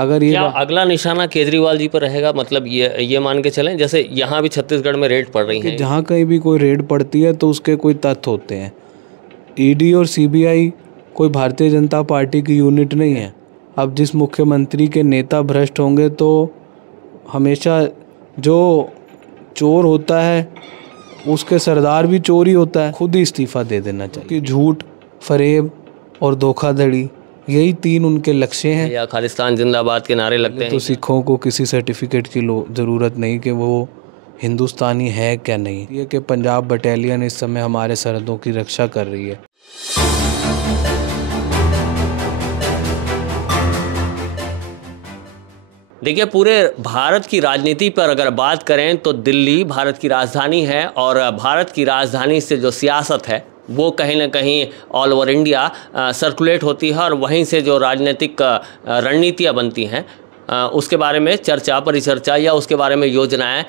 अगर ये क्या अगला निशाना केजरीवाल जी पर रहेगा? मतलब ये मान के चलें, जैसे यहाँ भी छत्तीसगढ़ में रेड पड़ रही कि हैं। जहाँ कहीं भी कोई रेड पड़ती है तो उसके कोई तथ्य होते हैं। ईडी और सीबीआई कोई भारतीय जनता पार्टी की यूनिट नहीं है। अब जिस मुख्यमंत्री के नेता भ्रष्ट होंगे तो हमेशा जो चोर होता है उसके सरदार भी चोर ही होता है। खुद ही इस्तीफा दे देना चाहिए कि झूठ, फरेब और धोखाधड़ी यही तीन उनके लक्ष्य हैं। या खालिस्तान जिंदाबाद के नारे लगते हैं। तो सिखों को किसी सर्टिफिकेट की ज़रूरत नहीं कि वो हिंदुस्तानी है क्या नहीं। ये कि पंजाब बटालियन इस समय हमारे सरहदों की रक्षा कर रही है। देखिए, पूरे भारत की राजनीति पर अगर बात करें तो दिल्ली भारत की राजधानी है, और भारत की राजधानी से जो सियासत है वो कहीं ना कहीं ऑल ओवर इंडिया सर्कुलेट होती है, और वहीं से जो राजनीतिक रणनीतियाँ बनती हैं उसके बारे में चर्चा, परिचर्चा या उसके बारे में योजनाएं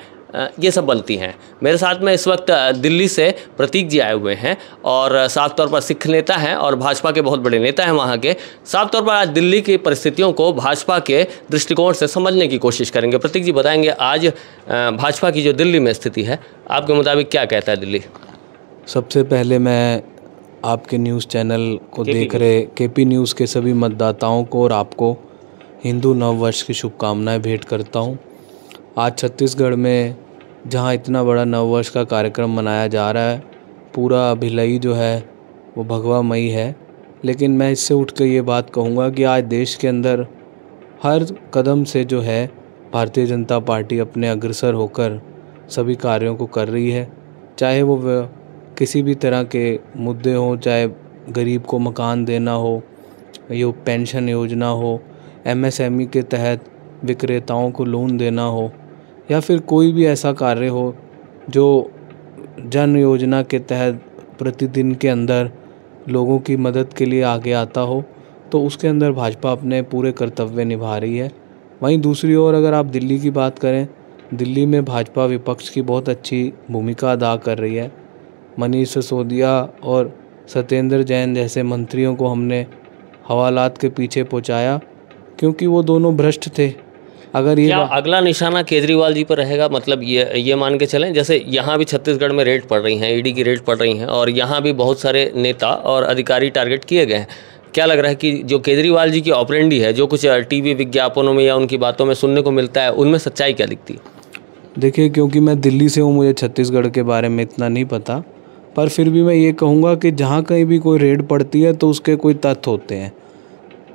ये सब बनती हैं। मेरे साथ में इस वक्त दिल्ली से प्रतीक जी आए हुए हैं, और साफ तौर पर सिख नेता हैं और भाजपा के बहुत बड़े नेता हैं वहाँ के। साफ तौर पर आज दिल्ली की परिस्थितियों को भाजपा के दृष्टिकोण से समझने की कोशिश करेंगे। प्रतीक जी बताएंगे आज भाजपा की जो दिल्ली में स्थिति है, आपके मुताबिक क्या कहता है दिल्ली? सबसे पहले मैं आपके न्यूज़ चैनल को देख रहे केपी न्यूज़ के सभी मतदाताओं को और आपको हिंदू नववर्ष की शुभकामनाएं भेंट करता हूं। आज छत्तीसगढ़ में जहां इतना बड़ा नववर्ष का कार्यक्रम मनाया जा रहा है, पूरा भिलाई जो है वो भगवामयी है, लेकिन मैं इससे उठ कर ये बात कहूँगा कि आज देश के अंदर हर कदम से जो है भारतीय जनता पार्टी अपने अग्रसर होकर सभी कार्यों को कर रही है। चाहे वो किसी भी तरह के मुद्दे हों, चाहे गरीब को मकान देना हो, ये पेंशन योजना हो, एमएसएमई के तहत विक्रेताओं को लोन देना हो, या फिर कोई भी ऐसा कार्य हो जो जन योजना के तहत प्रतिदिन के अंदर लोगों की मदद के लिए आगे आता हो, तो उसके अंदर भाजपा अपने पूरे कर्तव्य निभा रही है। वहीं दूसरी ओर अगर आप दिल्ली की बात करें, दिल्ली में भाजपा विपक्ष की बहुत अच्छी भूमिका अदा कर रही है। मनीष सिसोदिया और सत्येंद्र जैन जैसे मंत्रियों को हमने हवालात के पीछे पहुंचाया क्योंकि वो दोनों भ्रष्ट थे। अगर ये क्या अगला निशाना केजरीवाल जी पर रहेगा? मतलब ये मान के चलें, जैसे यहाँ भी छत्तीसगढ़ में रेड पड़ रही हैं, ईडी की रेड पड़ रही हैं, और यहाँ भी बहुत सारे नेता और अधिकारी टारगेट किए गए हैं। क्या लग रहा है कि जो केजरीवाल जी की ऑपरेंडी है, जो कुछ टीवी विज्ञापनों में या उनकी बातों में सुनने को मिलता है, उनमें सच्चाई क्या दिखती है? देखिए, क्योंकि मैं दिल्ली से हूँ, मुझे छत्तीसगढ़ के बारे में इतना नहीं पता, पर फिर भी मैं ये कहूँगा कि जहाँ कहीं भी कोई रेड पड़ती है तो उसके कोई तथ्य होते हैं।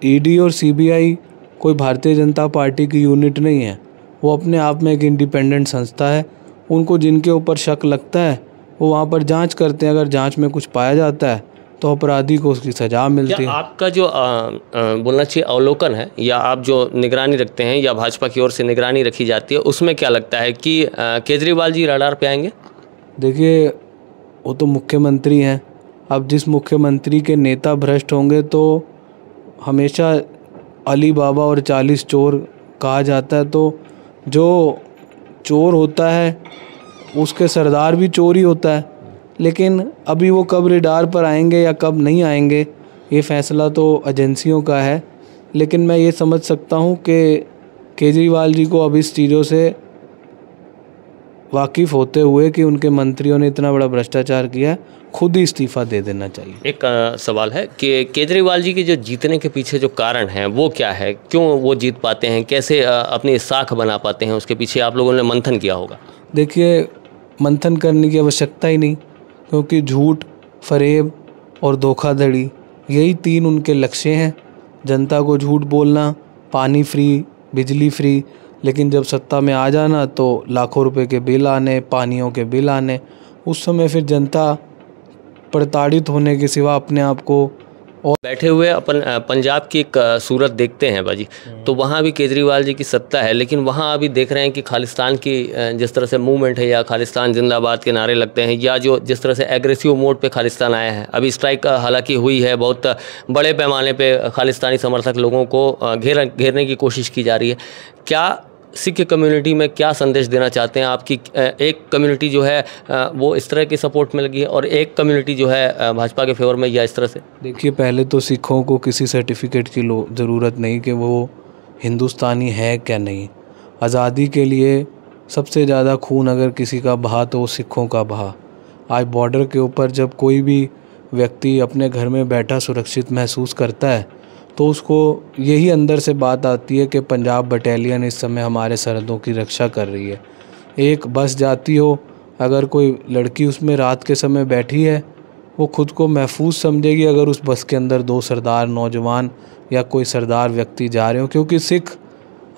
ईडी और सीबीआई कोई भारतीय जनता पार्टी की यूनिट नहीं है। वो अपने आप में एक इंडिपेंडेंट संस्था है। उनको जिनके ऊपर शक लगता है वो वहाँ पर जांच करते हैं। अगर जांच में कुछ पाया जाता है तो अपराधी को उसकी सज़ा मिलती है। आपका जो बोलना चाहिए अवलोकन है, या आप जो निगरानी रखते हैं, या भाजपा की ओर से निगरानी रखी जाती है, उसमें क्या लगता है कि केजरीवाल जी रडार पे आएंगे? देखिए, वो तो मुख्यमंत्री हैं। अब जिस मुख्यमंत्री के नेता भ्रष्ट होंगे तो हमेशा अली बाबा और 40 चोर कहा जाता है, तो जो चोर होता है उसके सरदार भी चोर ही होता है। लेकिन अभी वो कब रडार पर आएंगे या कब नहीं आएंगे, ये फैसला तो एजेंसियों का है। लेकिन मैं ये समझ सकता हूँ कि केजरीवाल जी को अब इस चीज़ों से वाकिफ़ होते हुए कि उनके मंत्रियों ने इतना बड़ा भ्रष्टाचार किया है, खुद ही इस्तीफा दे देना चाहिए। एक सवाल है कि केजरीवाल जी के जो जीतने के पीछे जो कारण है वो क्या है? क्यों वो जीत पाते हैं? कैसे अपनी साख बना पाते हैं? उसके पीछे आप लोगों ने मंथन किया होगा। देखिए, मंथन करने की आवश्यकता ही नहीं, क्योंकि झूठ, फरेब और धोखाधड़ी यही तीन उनके लक्ष्य हैं। जनता को झूठ बोलना, पानी फ्री, बिजली फ्री, लेकिन जब सत्ता में आ जाना तो लाखों रुपए के बिल आने, पानियों के बिल आने। उस समय फिर जनता प्रताड़ित होने के सिवा अपने आप को बैठे हुए अपन पंजाब की एक सूरत देखते हैं बाजी, तो वहाँ भी केजरीवाल जी की सत्ता है, लेकिन वहाँ अभी देख रहे हैं कि खालिस्तान की जिस तरह से मूवमेंट है, या खालिस्तान जिंदाबाद के नारे लगते हैं, या जो जिस तरह से एग्रेसिव मोड पे खालिस्तान आया है। अभी स्ट्राइक हालांकि हुई है, बहुत बड़े पैमाने पे खालिस्तानी समर्थक लोगों को घेरने की कोशिश की जा रही है। क्या सिख कम्युनिटी में क्या संदेश देना चाहते हैं आपकी? एक कम्युनिटी जो है वो इस तरह की सपोर्ट में लगी है, और एक कम्युनिटी जो है भाजपा के फेवर में, या इस तरह से? देखिए, पहले तो सिखों को किसी सर्टिफिकेट की ज़रूरत नहीं कि वो हिंदुस्तानी है क्या नहीं। आज़ादी के लिए सबसे ज़्यादा खून अगर किसी का बहा तो वो सिखों का बहा। आज बॉर्डर के ऊपर जब कोई भी व्यक्ति अपने घर में बैठा सुरक्षित महसूस करता है तो उसको यही अंदर से बात आती है कि पंजाब बटालियन इस समय हमारे सरहदों की रक्षा कर रही है। एक बस जाती हो, अगर कोई लड़की उसमें रात के समय बैठी है, वो खुद को महफूज समझेगी अगर उस बस के अंदर 2 सरदार नौजवान या कोई सरदार व्यक्ति जा रहे हो, क्योंकि सिख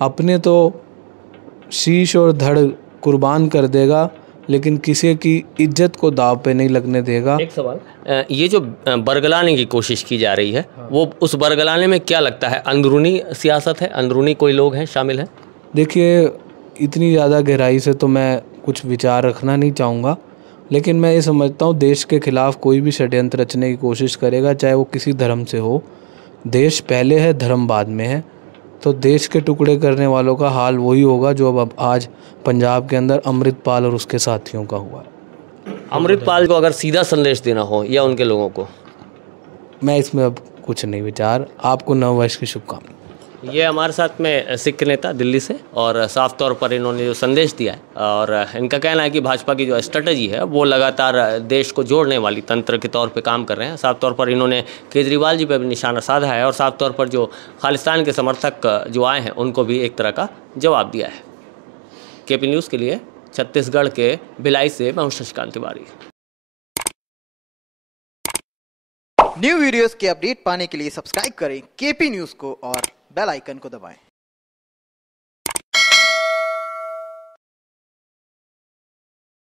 अपने तो शीश और धड़ कुर्बान कर देगा लेकिन किसी की इज्जत को दाव पे नहीं लगने देगा। एक सवाल, ये जो बरगलाने की कोशिश की जा रही है, वो उस बरगलाने में क्या लगता है, अंदरूनी सियासत है, अंदरूनी कोई लोग हैं शामिल हैं? देखिए, इतनी ज़्यादा गहराई से तो मैं कुछ विचार रखना नहीं चाहूँगा, लेकिन मैं ये समझता हूँ देश के खिलाफ़ कोई भी षड्यंत्र रचने की कोशिश करेगा, चाहे वो किसी धर्म से हो, देश पहले है धर्म बाद में है। तो देश के टुकड़े करने वालों का हाल वही होगा जो अब आज पंजाब के अंदर अमृतपाल और उसके साथियों का हुआ है। अमृतपाल को अगर सीधा संदेश देना हो या उनके लोगों को? मैं इसमें अब कुछ नहीं विचार। आपको नववर्ष की शुभकामनाएं। ये हमारे साथ में सिख नेता दिल्ली से, और साफ तौर पर इन्होंने जो संदेश दिया है, और इनका कहना है कि भाजपा की जो स्ट्रेटजी है वो लगातार देश को जोड़ने वाली तंत्र के तौर पे काम कर रहे हैं। साफ तौर पर इन्होंने केजरीवाल जी पे भी निशाना साधा है, और साफ तौर पर जो खालिस्तान के समर्थक जो आए हैं उनको भी एक तरह का जवाब दिया है। केपी न्यूज़ के लिए छत्तीसगढ़ के भिलाई से मैं हूं शशिकांत तिवारी। न्यू वीडियोस के अपडेट पाने के लिए सब्सक्राइब करें केपी न्यूज़ को और बेल आइकन को दबाएं।